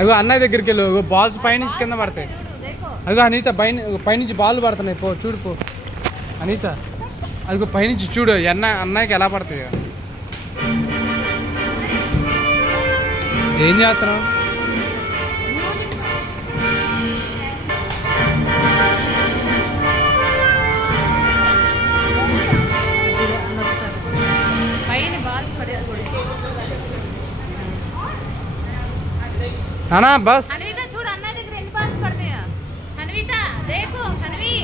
అగో అన్నయ్య దగ్గరికి వెళ్ళు, బాల్స్ పైనుంచి కింద పడతాయి. అదిగో అనిత పైనుంచి బాల్ పడుతున్నాయి, పో చూడు పో అనిత. అదిగో పైనుంచి చూడు అన్నయ్యకి ఎలా పడతాయి. ఏం చేస్తున్నావు? అన్నా బస్ చూడు అన్నయ్య దగ్గర ఎన్ని బాల్స్ పడతాయా. హన్విత దేకు హన్వి